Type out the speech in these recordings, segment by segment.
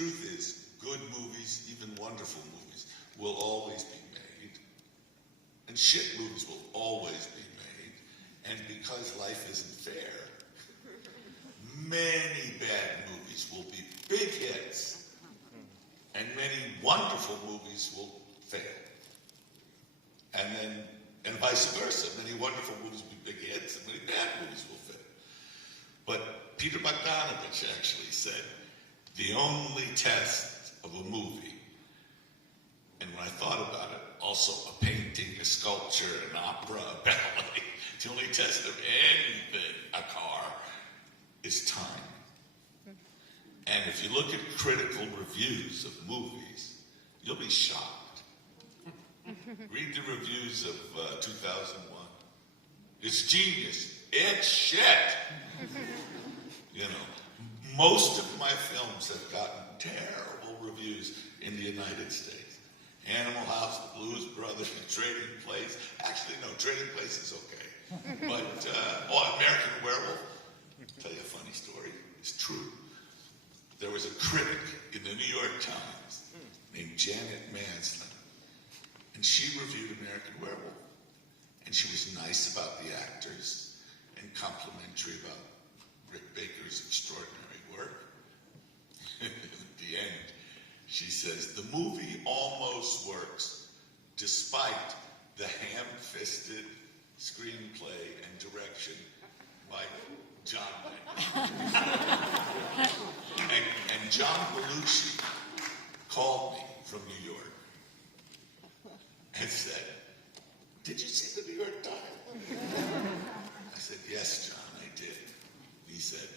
truth is, good movies, even wonderful movies, will always be made, and shit movies will always be made, and because life isn't fair, many bad movies will be big hits, and many wonderful movies will fail. And vice versa, many wonderful movies will be big hits, and many bad movies will fail. But Peter Bogdanovich actually said, the only test of a movie, and when I thought about it, also a painting, a sculpture, an opera, a ballet, the only test of anything, a car, is time. And if you look at critical reviews of movies, you'll be shocked. Read the reviews of 2001. It's genius. It's shit. You know, most of my films have gotten terrible reviews in the United States. Animal House, The Blues Brothers, Trading Place. Actually, no, Trading Place is okay. But, American Werewolf. I'll tell you a funny story. It's true. There was a critic in the New York Times named Janet Maslin, and she reviewed American Werewolf. And she was nice about the actors and complimentary about Rick Baker's extraordinary work. At the end, she says, the movie almost works despite the ham-fisted screenplay and direction by John Landis. and John Belushi called me from New York and said, did you see the New York Times? I said, yes, John, I did. He said,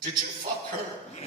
did you fuck her? The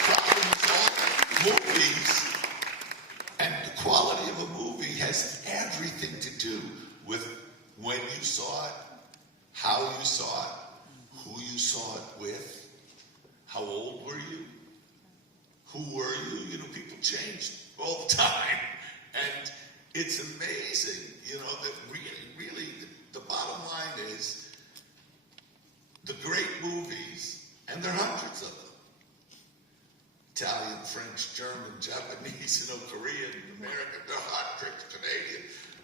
problem is all movies, and the quality of a movie has everything to do with when you saw it, how you saw it, who you saw it with, how old were you, who were you? You know, people change all the time. And it's amazing, you know, that really, the bottom line is the great movies, and there are hundreds of them. Italian, French, German, Japanese, you know, Korean, American, there are hundreds, Canadian,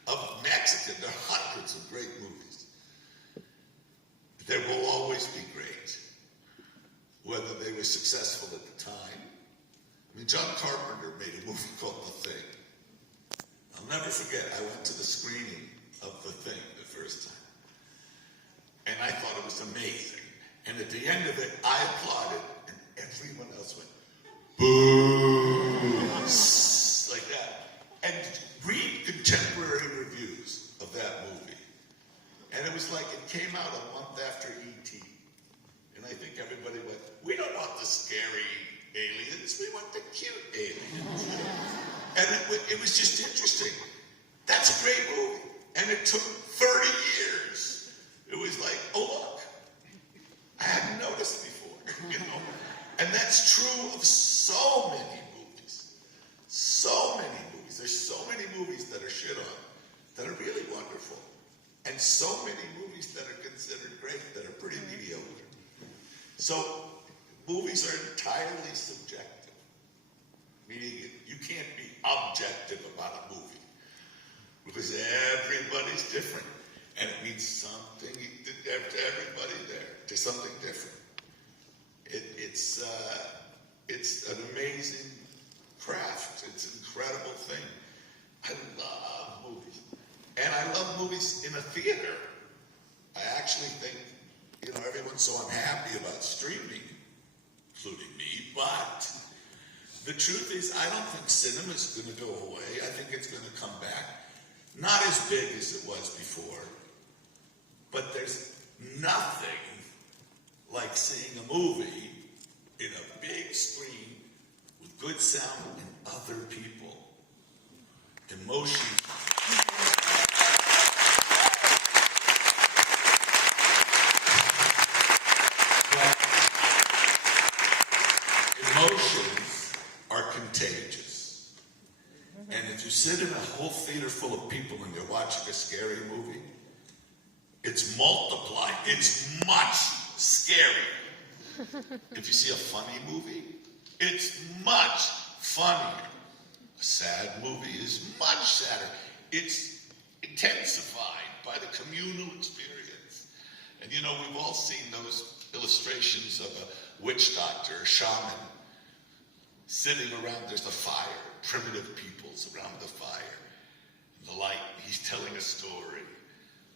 of Mexican, there are hundreds of great movies. There will always be great, whether they were successful at the time. I mean, John Carpenter made a movie called The Thing. I'll never forget, I went to the screening of The Thing the first time. And I thought it was amazing. And at the end of it, I applauded, and everyone else went, boo! Like that. And read contemporary reviews of that movie. And it was like it came out a month after E.T. And I think everybody went, we don't want the scary aliens, we want the cute aliens. And it was just interesting. That's a great movie. And it took 30 years. It was like, oh look, I hadn't noticed before, you know. And that's true of so many movies. So many movies. There's so many movies that are shit on that are really wonderful. And so many movies that are considered great that are pretty mediocre. So movies are entirely subjective, meaning you can't be objective about a movie because everybody's different, and it means something to everybody there. There's something different. It's an amazing craft. It's an incredible thing. I love movies, and I love movies in a theater. I actually think, you know, everyone's so unhappy about streaming, including me, but the truth is I don't think cinema's going to go away. I think it's going to come back. Not as big as it was before, but there's nothing like seeing a movie in a big screen with good sound and other people. Emotion. Emotions are contagious. And if you sit in a whole theater full of people and you're watching a scary movie, It's multiplied. It's much scarier. If you see a funny movie, it's much funnier. A sad movie is much sadder. It's intensified by the communal experience. And you know, we've all seen those illustrations of a witch doctor, a shaman, sitting around, there's a fire, primitive peoples around the fire, the light, he's telling a story.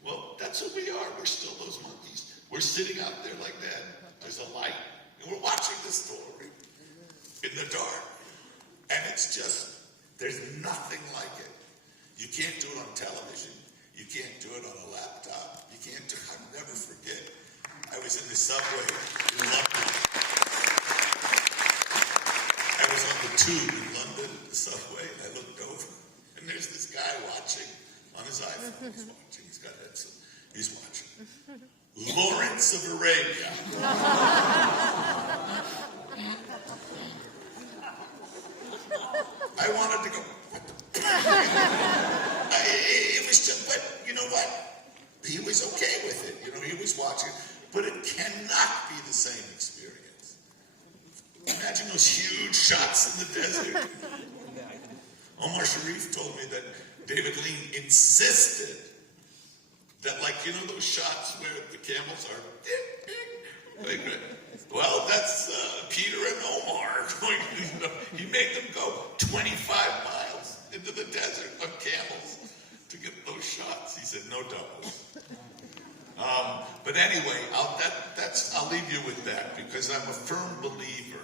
Well, that's who we are, we're still those monkeys. We're sitting out there like that, there's a light, and we're watching the story in the dark. And it's just, there's nothing like it. You can't do it on television, you can't do it on a laptop, you can't do it, I'll never forget. I was in the subway in London. I was on the tube in London, the subway, and I looked over, and there's this guy watching on his iPhone. He's watching, he's got headset, he's watching. Lawrence of Arabia. I wanted to go, it was just, but you know what? He was okay with it, you know, he was watching, but it cannot be the same experience. Imagine those huge shots in the desert. Omar Sharif told me that David Lean insisted that, like, you know those shots where the camels are, well, that's Peter and Omar going, you know, he made them go 25 miles into the desert on camels to get those shots. He said, no doubles. But anyway, I'll leave you with that, because I'm a firm believer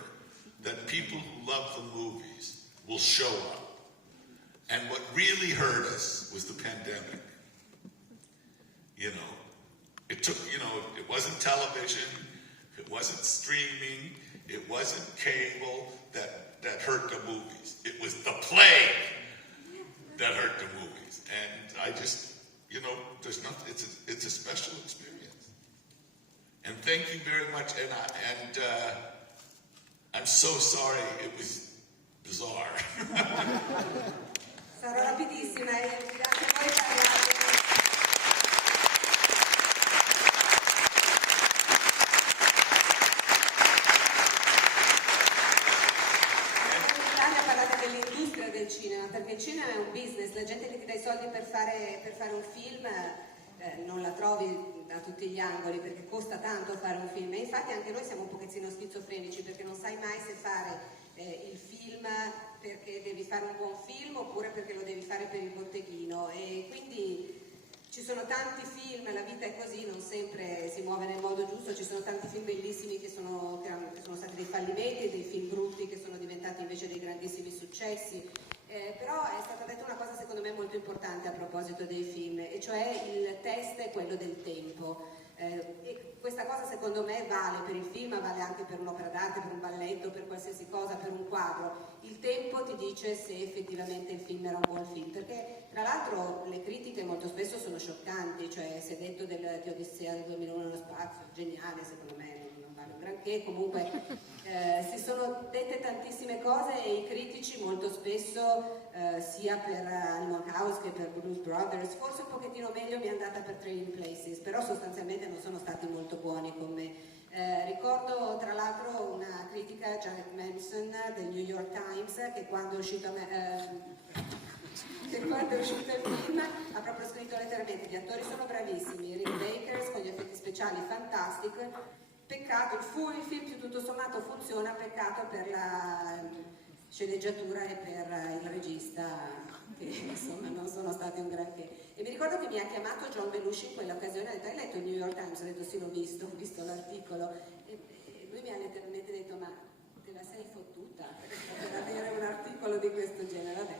that people who love the movies will show up. And what really hurt us was the pandemic. You know, it took, you know, it wasn't television, it wasn't streaming, it wasn't cable that hurt the movies. It was the plague that hurt the movies. And I just, you know, there's nothing, it's a special experience. And thank you very much. And I'm so sorry it was bizarre. Sarò rapidissima e grazie a voi per dell'industria del cinema, perché il cinema è un business, la gente che ti dà i soldi per fare un film non la trovi da tutti gli angoli, perché costa tanto fare un film, e infatti anche noi siamo un pochettino schizofrenici, perché non sai mai se fare il film perché devi fare un buon film oppure perché lo devi fare per il botteghino, e quindi ci sono tanti film, la vita è così, non sempre si muove nel modo giusto, ci sono tanti film bellissimi che sono stati dei fallimenti, dei film brutti che sono diventati invece dei grandissimi successi, però è stata detta una cosa secondo me molto importante a proposito dei film, e cioè il test è quello del tempo. E questa cosa secondo me vale per il film, ma vale anche per un'opera d'arte, per un balletto, per qualsiasi cosa, per un quadro. Il tempo ti dice se effettivamente il film era un buon film, perché tra l'altro le critiche molto spesso sono scioccanti, cioè si è detto di Odissea del 2001 nello spazio, geniale, secondo me non vale un granché, comunque si sono dette tantissime cose e i critici molto spesso sia per Animal House che per Blues Brothers, forse un pochettino meglio mi è andata per Trading Places, però sostanzialmente non sono stati molto buoni con me. Ricordo tra l'altro una critica, Janet Manson del New York Times, che quando è uscito il film ha proprio scritto letteralmente: gli attori sono bravissimi, Rick Bakers con gli effetti speciali fantastici, peccato, il film tutto sommato funziona, peccato per la sceneggiatura e per il regista, che insomma non sono stati un granché. E mi ricordo che mi ha chiamato John Belushi in quell'occasione e ha detto: hai letto il New York Times? Ho detto sì, ho visto l'articolo, e lui mi ha letteralmente detto: ma te la sei fottuta per avere un articolo di questo genere? Vabbè.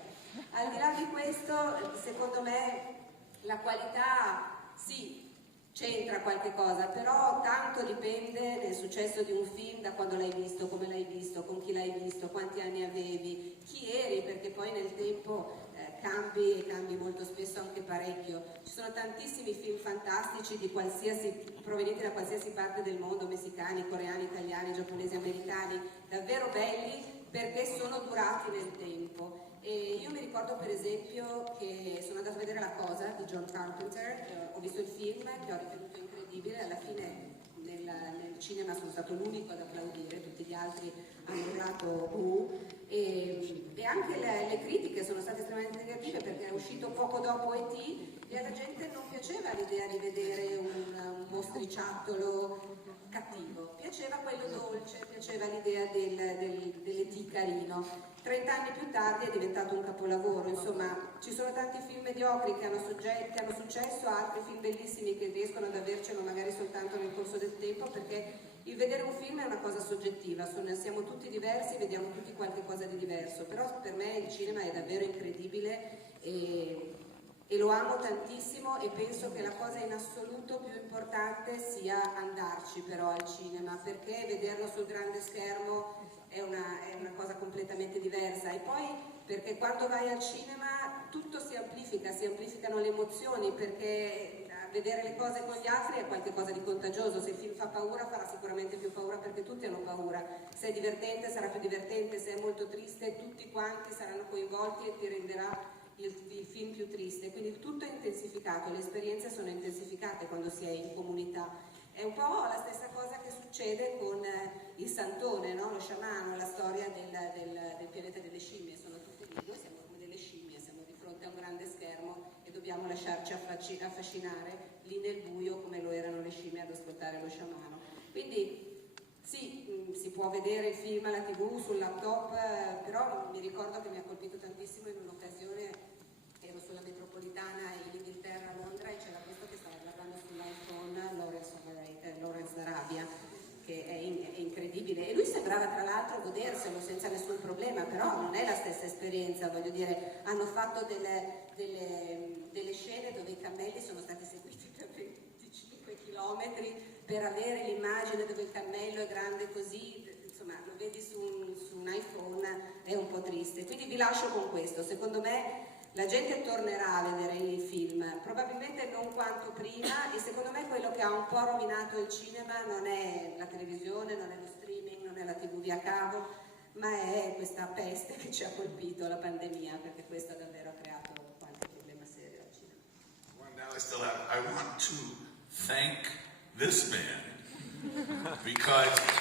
Al di là di questo, secondo me la qualità sì, c'entra qualche cosa, però tanto dipende del successo di un film da quando l'hai visto, come l'hai visto, con chi l'hai visto, quanti anni avevi, chi eri, perché poi nel tempo cambi, e cambi molto spesso anche parecchio. Ci sono tantissimi film fantastici provenienti da qualsiasi parte del mondo, messicani, coreani, italiani, giapponesi, americani, davvero belli perché sono durati nel tempo. E io mi ricordo per esempio che sono andata a vedere La Cosa di John Carpenter, ho visto il film che ho ritenuto incredibile, alla fine nel cinema sono stato l'unico ad applaudire, tutti gli altri hanno urlato e anche le critiche sono state estremamente negative perché è uscito poco dopo E.T. e alla gente non piaceva l'idea di vedere un mostriciattolo cattivo, piaceva quello dolce, piaceva l'idea dell'E.T. carino. 30 anni più tardi è diventato un capolavoro, insomma ci sono tanti film mediocri che hanno successo, altri film bellissimi che riescono ad avercelo magari soltanto nel corso del tempo, perché il vedere un film è una cosa soggettiva, siamo tutti diversi, vediamo tutti qualche cosa di diverso, però per me il cinema è davvero incredibile e lo amo tantissimo e penso che la cosa in assoluto più importante sia andarci però al cinema, perché vederlo sul grande schermo è una cosa completamente diversa, e poi perché quando vai al cinema tutto si amplificano le emozioni, perché vedere le cose con gli altri è qualcosa di contagioso. Se il film fa paura farà sicuramente più paura perché tutti hanno paura, se è divertente sarà più divertente, se è molto triste tutti quanti saranno coinvolti e ti renderà il film più triste, quindi il tutto è intensificato, le esperienze sono intensificate quando si è in comunità. È un po' la stessa cosa che succede con il santone, no? Lo sciamano, la storia del pianeta delle scimmie, sono tutti lì, noi siamo come delle scimmie, siamo di fronte a un grande schermo e dobbiamo lasciarci affascinare lì nel buio come lo erano le scimmie ad ascoltare lo sciamano. Quindi sì, si può vedere il film alla TV, sul laptop, però mi ricordo che mi ha colpito tantissimo in un'occasione, ero sulla metropolitana in Inghilterra, a Londra, e c'era questo che stava guardando sull'iPhone Lawrence d'Arabia, che è incredibile, e lui sembrava tra l'altro goderselo senza nessun problema, però non è la stessa esperienza, voglio dire, hanno fatto delle scene dove i cammelli sono stati seguiti per 25 chilometri per avere l'immagine dove il cammello è grande così, insomma lo vedi su un iPhone, è un po' triste, quindi vi lascio con questo. Secondo me la gente tornerà a vedere i film, probabilmente non quanto prima, e secondo me quello che ha un po' rovinato il cinema non è la televisione, non è lo streaming, non è la TV via cavo, ma è questa peste che ci ha colpito, la pandemia, perché questo davvero ha creato qualche problema serio al cinema. Well, now I want to thank this man because